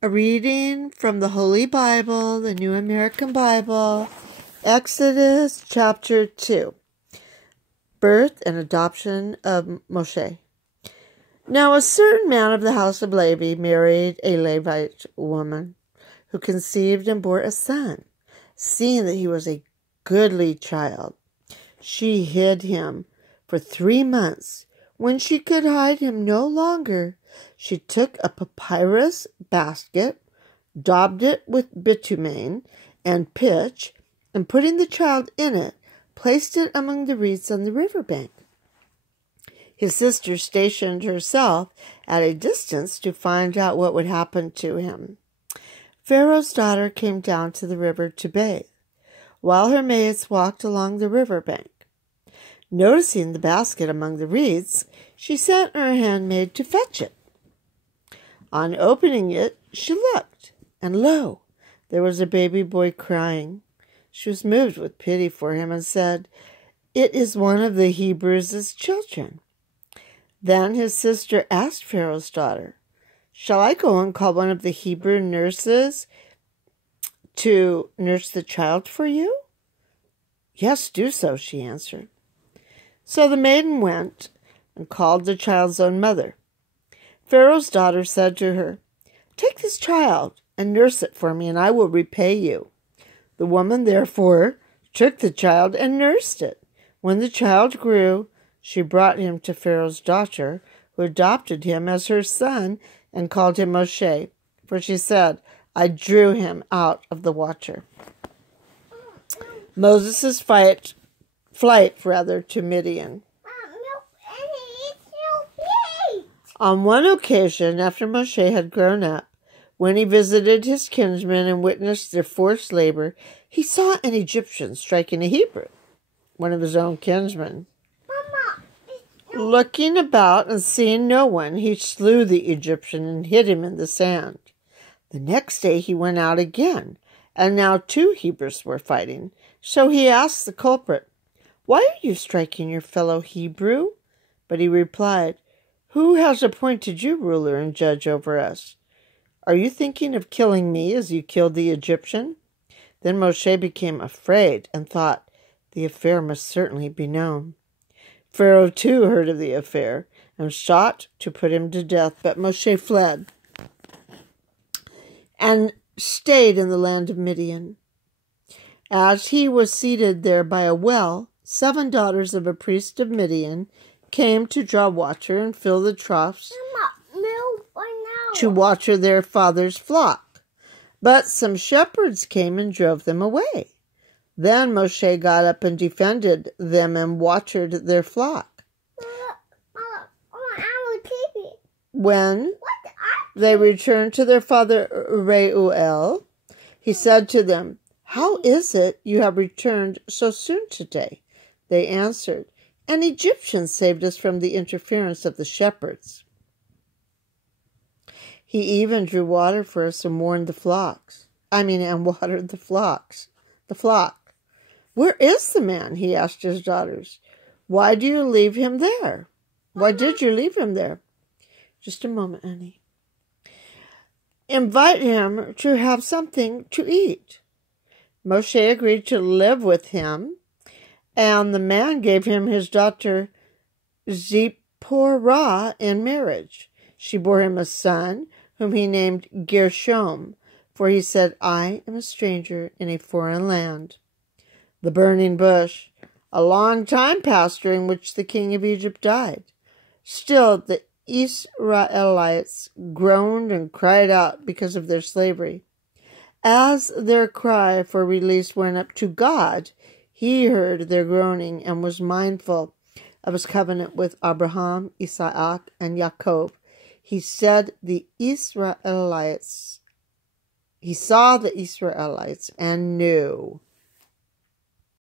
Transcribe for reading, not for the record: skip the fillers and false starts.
A reading from the Holy Bible, the New American Bible, Exodus chapter 2, Birth and Adoption of Moshe. Now a certain man of the house of Levi married a Levite woman, who conceived and bore a son. Seeing that he was a goodly child, she hid him for 3 months. When she could hide him no longer, she took a papyrus basket, daubed it with bitumen and pitch, and putting the child in it, placed it among the reeds on the river bank. His sister stationed herself at a distance to find out what would happen to him. Pharaoh's daughter came down to the river to bathe, while her maids walked along the river bank. Noticing the basket among the reeds, she sent her handmaid to fetch it. On opening it, she looked, and lo, there was a baby boy crying. She was moved with pity for him and said, "It is one of the Hebrews' children." Then his sister asked Pharaoh's daughter, "Shall I go and call one of the Hebrew nurses to nurse the child for you?" "Yes, do so," she answered. So the maiden went and called the child's own mother. Pharaoh's daughter said to her, "Take this child and nurse it for me, and I will repay you." The woman therefore took the child and nursed it. When the child grew, she brought him to Pharaoh's daughter, who adopted him as her son and called him Moshe, for she said, "I drew him out of the water." Moses' flight to Midian. On one occasion, after Moshe had grown up, when he visited his kinsmen and witnessed their forced labor, he saw an Egyptian striking a Hebrew, one of his own kinsmen. Looking about and seeing no one, he slew the Egyptian and hid him in the sand. The next day he went out again, and now 2 Hebrews were fighting. So he asked the culprit, "Why are you striking your fellow Hebrew?" But he replied, "Who has appointed you ruler and judge over us? Are you thinking of killing me as you killed the Egyptian?" Then Moshe became afraid and thought, the affair must certainly be known. Pharaoh too heard of the affair and sought to put him to death, but Moshe fled and stayed in the land of Midian. As he was seated there by a well, 7 daughters of a priest of Midian came to draw water and fill the troughs to water their father's flock. But some shepherds came and drove them away. Then Moshe got up and defended them and watered their flock. When they returned to their father Reuel, he said to them, "How is it you have returned so soon today?" They answered, "An Egyptian saved us from the interference of the shepherds. He even drew water for us and watered the flock. Where is the man?" he asked his daughters. "Why do you leave him there? Why did you leave him there?" "Just a moment, honey." "Invite him to have something to eat." Moshe agreed to live with him, and the man gave him his daughter Zipporah in marriage. She bore him a son, whom he named Gershom, for he said, "I am a stranger in a foreign land." The burning bush. A long time passed during which the king of Egypt died. Still the Israelites groaned and cried out because of their slavery. As their cry for release went up to God, he heard their groaning and was mindful of his covenant with Abraham, Isaac, and Jacob. He saw the Israelites and knew